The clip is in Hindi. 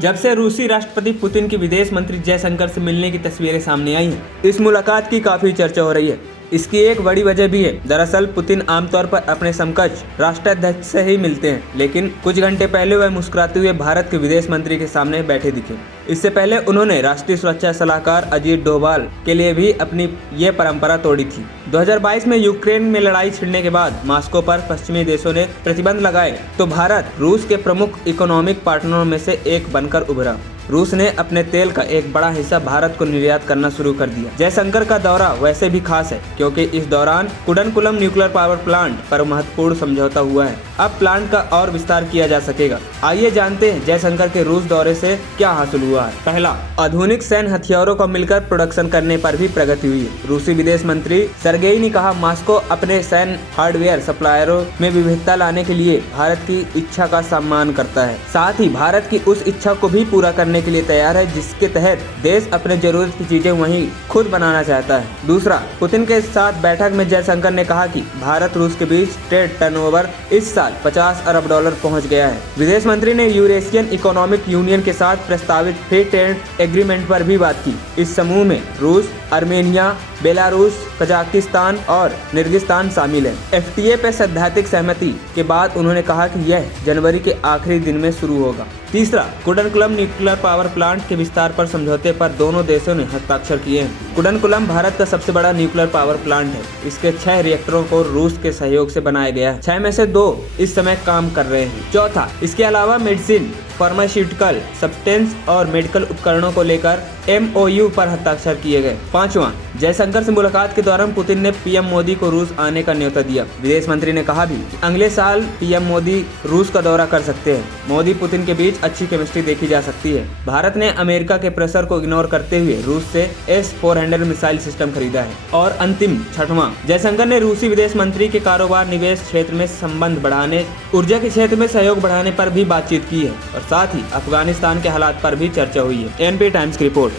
जब से रूसी राष्ट्रपति पुतिन की विदेश मंत्री जयशंकर से मिलने की तस्वीरें सामने आई हैं, इस मुलाकात की काफी चर्चा हो रही है। इसकी एक बड़ी वजह भी है। दरअसल पुतिन आमतौर पर अपने समकक्ष राष्ट्राध्यक्ष से ही मिलते हैं, लेकिन कुछ घंटे पहले वह मुस्कुराते हुए भारत के विदेश मंत्री के सामने बैठे दिखे। इससे पहले उन्होंने राष्ट्रीय सुरक्षा सलाहकार अजीत डोभाल के लिए भी अपनी ये परंपरा तोड़ी थी। 2022 में यूक्रेन में लड़ाई छिड़ने के बाद मॉस्को पर पश्चिमी देशों ने प्रतिबंध लगाए तो भारत रूस के प्रमुख इकोनॉमिक पार्टनरों में से एक बनकर उभरा। रूस ने अपने तेल का एक बड़ा हिस्सा भारत को निर्यात करना शुरू कर दिया। जयशंकर का दौरा वैसे भी खास है क्योंकि इस दौरान कुडनकुलम न्यूक्लियर पावर प्लांट पर महत्वपूर्ण समझौता हुआ है। अब प्लांट का और विस्तार किया जा सकेगा। आइए जानते हैं जयशंकर के रूस दौरे से क्या हासिल हुआ है। पहला, आधुनिक सैन्य हथियारों को मिलकर प्रोडक्शन करने पर भी प्रगति हुई है। रूसी विदेश मंत्री सर्गेई ने कहा, मॉस्को अपने सैन्य हार्डवेयर सप्लायरों में विविधता लाने के लिए भारत की इच्छा का सम्मान करता है। साथ ही भारत की उस इच्छा को भी पूरा करने के लिए तैयार है जिसके तहत देश अपने जरूरत की चीजें वहीं खुद बनाना चाहता है। दूसरा, पुतिन के साथ बैठक में जयशंकर ने कहा कि भारत रूस के बीच ट्रेड टर्नओवर इस साल $50 अरब पहुंच गया है। विदेश मंत्री ने यूरेशियन इकोनॉमिक यूनियन के साथ प्रस्तावित फ्री ट्रेड एग्रीमेंट पर भी बात की। इस समूह में रूस, अर्मेनिया, बेलारूस, कजाकिस्तान और निर्गिस्तान शामिल है। FTA पे सैद्धांतिक सहमति के बाद उन्होंने कहा कि यह जनवरी के आखिरी दिन में शुरू होगा। तीसरा, कुडनकुलम न्यूक्लियर पावर प्लांट के विस्तार पर समझौते पर दोनों देशों ने हस्ताक्षर किए हैं। कुडनकुलम भारत का सबसे बड़ा न्यूक्लियर पावर प्लांट है। इसके 6 रिएक्टरों को रूस के सहयोग से बनाया गया है। 6 में से 2 इस समय काम कर रहे हैं। चौथा, इसके अलावा मेडिसिन, फार्मास्यूटिकल सब्सटेंस और मेडिकल उपकरणों को लेकर MOU पर हस्ताक्षर किए गए। पांचवां, जयशंकर से मुलाकात के दौरान पुतिन ने PM मोदी को रूस आने का न्योता दिया। विदेश मंत्री ने कहा भी कि अगले साल PM मोदी रूस का दौरा कर सकते हैं। मोदी पुतिन के बीच अच्छी केमिस्ट्री देखी जा सकती है। भारत ने अमेरिका के प्रेशर को इग्नोर करते हुए रूस से S-400 मिसाइल सिस्टम खरीदा है। और अंतिम, छठवां, जयशंकर ने रूसी विदेश मंत्री के कारोबार, निवेश क्षेत्र में संबंध बढ़ाने, ऊर्जा के क्षेत्र में सहयोग बढ़ाने पर भी बातचीत की है और साथ ही अफगानिस्तान के हालात पर भी चर्चा हुई है। NP टाइम्स की रिपोर्ट।